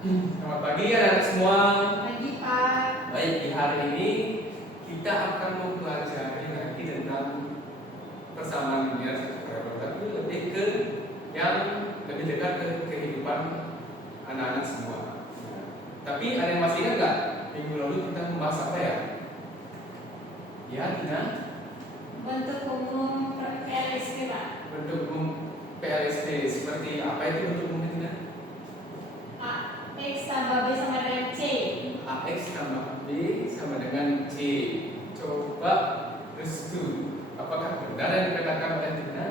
Selamat pagi anak-anak semua. Pagi Pak. Baik, di hari ini kita akan mempelajari lagi tentang persamaan linear satu variabel, tapi lebih ke yang lebih dekat ke kehidupan anak-anak semua. Tapi ada yang masih ingat nggak minggu lalu kita membahas apa ya? Ya, Tina? Bentuk umum PLSP Pak. Bentuk umum PLSP seperti apa itu bentuk umumnya, Tina? A X tambah B sama dengan C. AX tambah B sama dengan C. Coba restu. Apakah benar yang dikatakan oleh Tina?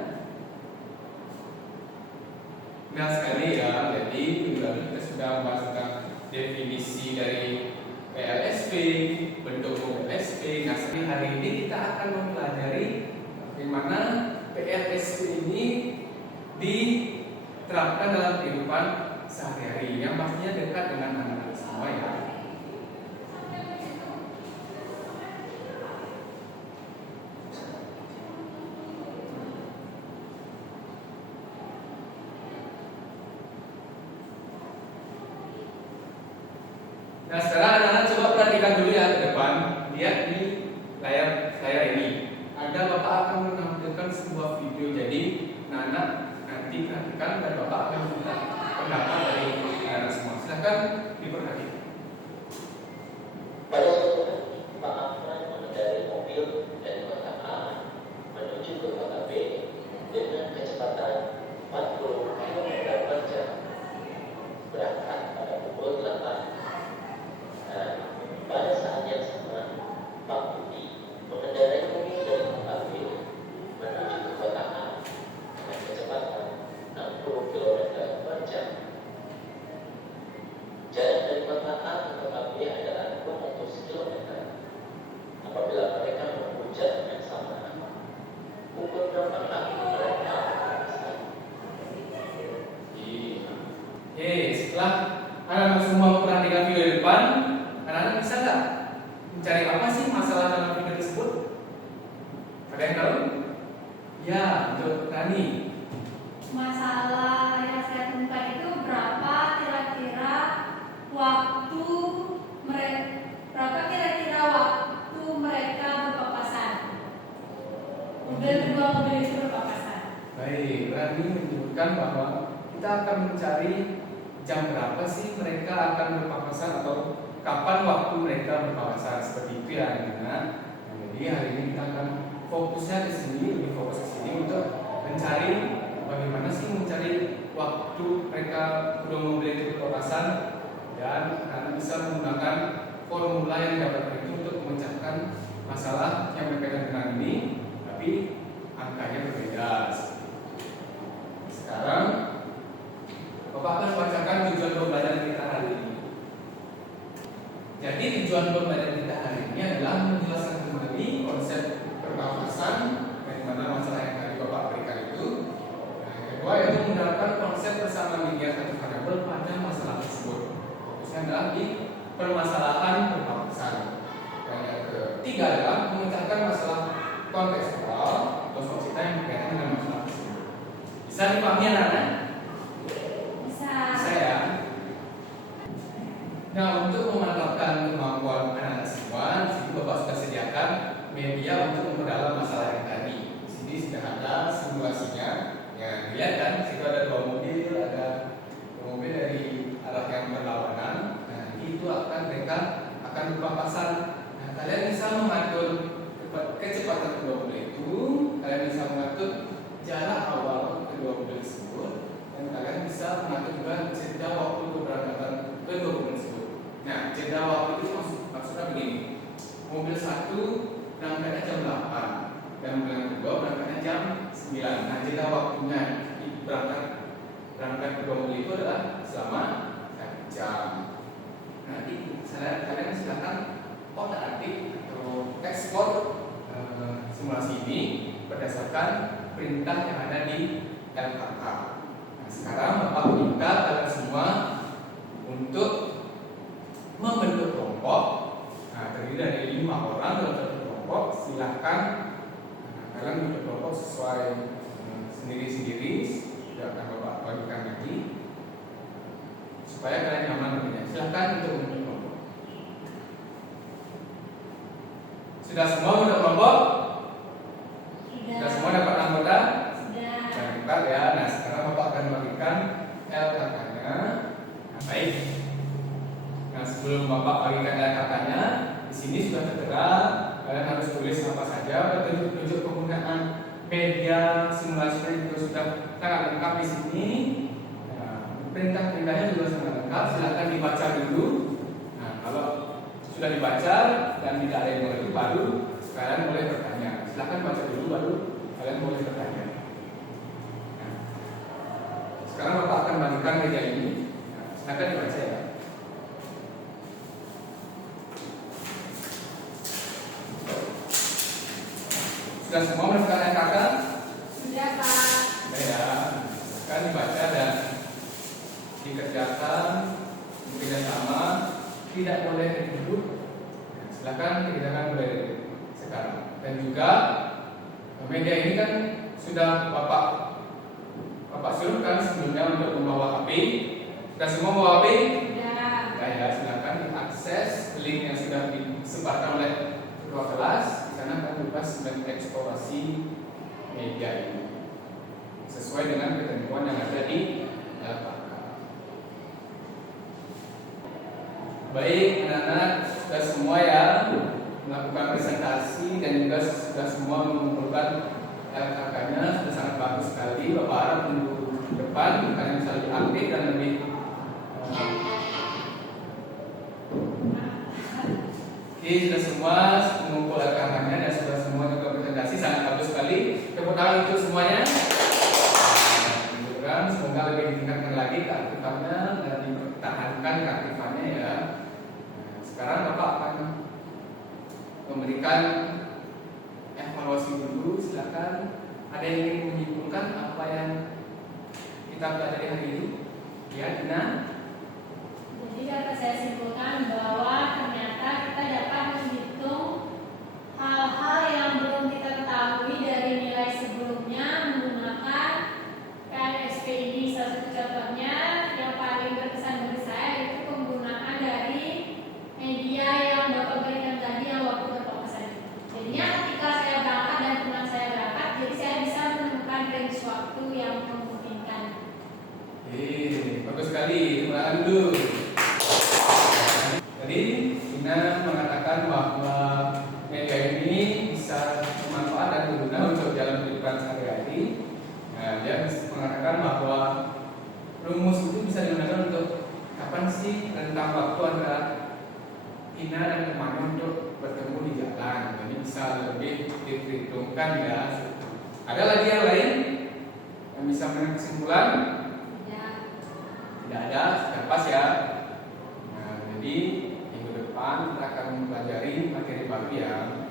Benar sekali ya. Jadi minggu lalu kita sudah membahas tentang definisi dari PLSP, bentuk umum PLSP. Nah, hari ini kita akan mempelajari bagaimana PLSP ini diterapkan dalam kehidupan sehari-hari yang pastinya dekat dengan anak-anak semua ya. Nah, sekarang anak-anak coba perhatikan dulu ya ke depan. Lihat di layar ini. Ada Bapak akan menampilkan sebuah video. Jadi, anak-anak nanti perhatikan dan Bapak akan minta pendapat dari anak-anak semua. Silahkan diperhatikan. Pada suatu hari, Pak Afran mengendarai mobil dari kota A menuju ke kota B dengan kecepatan 40 km per jam. Berangkat pada pukul 8. Dan pada saat yang sama, Pak Budi mengendarai mobil dari kota B menuju ke kota A dengan kecepatan 60 km per jam. Jarak dari kota A ke kota B adalah 200 km. Apabila mereka menempuh jarak yang sama, pukul berapa kali mereka berpapasan? Oke, setelah anak-anak semua memperhatikan video di depan, anak-anak bisa nggak mencari apa sih masalah dalam video tersebut? Ada yang tahu? Ya, untuk Rani. Masalah yang saya temukan itu berapa kira-kira waktu mereka berpapasan. Kedua mobil itu berpapasan. Baik, Rani menyebutkan bahwa kita akan mencari jam berapa sih mereka akan berpapasan atau kapan waktu mereka berpapasan, seperti itu ya anak-anak. Nah, jadi hari ini kita akan fokusnya di sini, lebih fokus ke sini untuk mencari bagaimana sih mencari waktu mereka kedua mobil itu berpapasan, dan anak bisa menggunakan formula yang didapatkan itu untuk memecahkan masalah yang berkaitan dengan ini, tapi angkanya berbeda. Sekarang Bapak akan bacakan tujuan pembelajaran kita hari ini. Jadi tujuan pembelajaran kita hari ini adalah menjelaskan kembali konsep perpapasan, bagaimana masalah yang tadi Bapak berikan itu. Nah, yang kedua yaitu menerapkan konsep persamaan linear satu variabel pada masalah tersebut. Fokusnya adalah di permasalahan perpapasan. Dan yang ketiga adalah memecahkan masalah kontekstual atau soal kita yang berkaitan dengan masalah tersebut. Bisa dipahami anak-anak? Bisa. Ya. Nah, untuk memantapkan kemampuan anak-anak semua, di sini Bapak sudah sediakan media untuk memperdalam masalah yang tadi. Di sini sudah ada simulasinya. Ya, lihat kan, di situ ada dua mobil dari arah yang berlawanan. Nah, itu mereka akan berpapasan. Nah, kalian bisa mengatur kecepatan kedua mobil itu. Kalian bisa mengatur jarak awal kedua mobil tersebut. Dan kalian bisa mengatur juga jeda waktu keberangkatan kedua mobil tersebut. Nah, jeda waktu itu maksudnya begini. Mobil 1 berangkatnya jam 8 dan mobil yang kedua berangkatnya jam 9. Nah, jeda waktunya berangkat kedua mobil itu adalah selama 1 jam. Nah, itu kalian silakan otak-atik atau ekspor simulasi ini berdasarkan perintah yang ada di LKK. Sekarang Bapak minta kalian semua untuk membentuk kelompok. Nah, terdiri dari 5 orang dalam satu kelompok. Silahkan kalian membentuk kelompok sesuai sendiri-sendiri. Tidak akan Bapak bagikan lagi supaya kalian nyaman Sudah semua untuk kelompok? Sudah Sudah. semua dapat anggota? Sudah. Dapat ya. Nah, sekarang Bapak akan bagikan LKK-nya. Nah, baik. Nah, sebelum Bapak bagikan LKK-nya, di sini sudah tertera kalian harus tulis apa saja, petunjuk penggunaan media simulasinya juga sudah sangat lengkap di sini. Nah, perintah-perintahnya juga sangat lengkap. Silakan dibaca dulu. Nah, kalau sudah dibaca dan tidak ada yang mengerti, baru kalian boleh bertanya. Silakan baca dulu, baru kalian boleh bertanya. Nah, sekarang Bapak akan bagikan media ini. Nah, silakan dibaca ya. Sudah semua melakukan LKK? Sudah, Pak. Sudah ya. Silakan dibaca dan dikerjakan bekerja sama, tidak boleh ribut. Silakan dikerjakan mulai sekarang. Dan juga media ini kan sudah Bapak suruhkan sebelumnya untuk membawa HP. Sudah semua membawa HP? Sudah. Nah ya, silakan diakses link yang sudah disebarkan oleh ketua kelas. Di sana akan bebas mengeksplorasi media ini sesuai dengan ketentuan yang ada di LKK. Baik, anak-anak sudah semua ya melakukan presentasi dan juga sudah semua mengumpulkan LKK-nya. Sudah sangat bagus sekali. Bapak harap minggu depan kalian bisa lebih aktif dan lebih Oke, sudah semua mengumpul LKK-nya dan sudah semua juga presentasi sangat bagus sekali. Tepuk tangan untuk semuanya. Semoga lebih ditingkatkan lagi keaktifannya dan dipertahankan keaktifannya ya. Sekarang Bapak akan memberikan evaluasi dulu. Silakan. Ada yang ingin menyimpulkan apa yang kita pelajari hari ini? Ya, Dina. Jadi dapat saya simpulkan bahwa ternyata kita dapat menghitung hal-hal yang belum kita ketahui dari nilai sebelumnya menggunakan KSP ini. Salah satu contohnya yang paling berkesan bagi saya itu penggunaan dari media yang Bapak berikan tadi yang waktu berfokusan. Jadinya ketika saya berangkat dan teman saya berangkat, jadi saya bisa menemukan range waktu yang memungkinkan. Bagus sekali. Terima kasih dulu. Tadi Dina mengatakan bahwa media ini bisa bermanfaat dan berguna untuk jalan kehidupan sehari-hari. Nah, dia mengatakan bahwa rumus itu bisa digunakan untuk kapan sih rentang waktu antara Dina dan temannya untuk bertemu di jalan. Jadi bisa lebih diperhitungkan ya. Ada lagi yang lain yang bisa mengambil kesimpulan? Tidak ada, sudah pas ya. Nah, jadi minggu depan kita akan mempelajari materi baru yang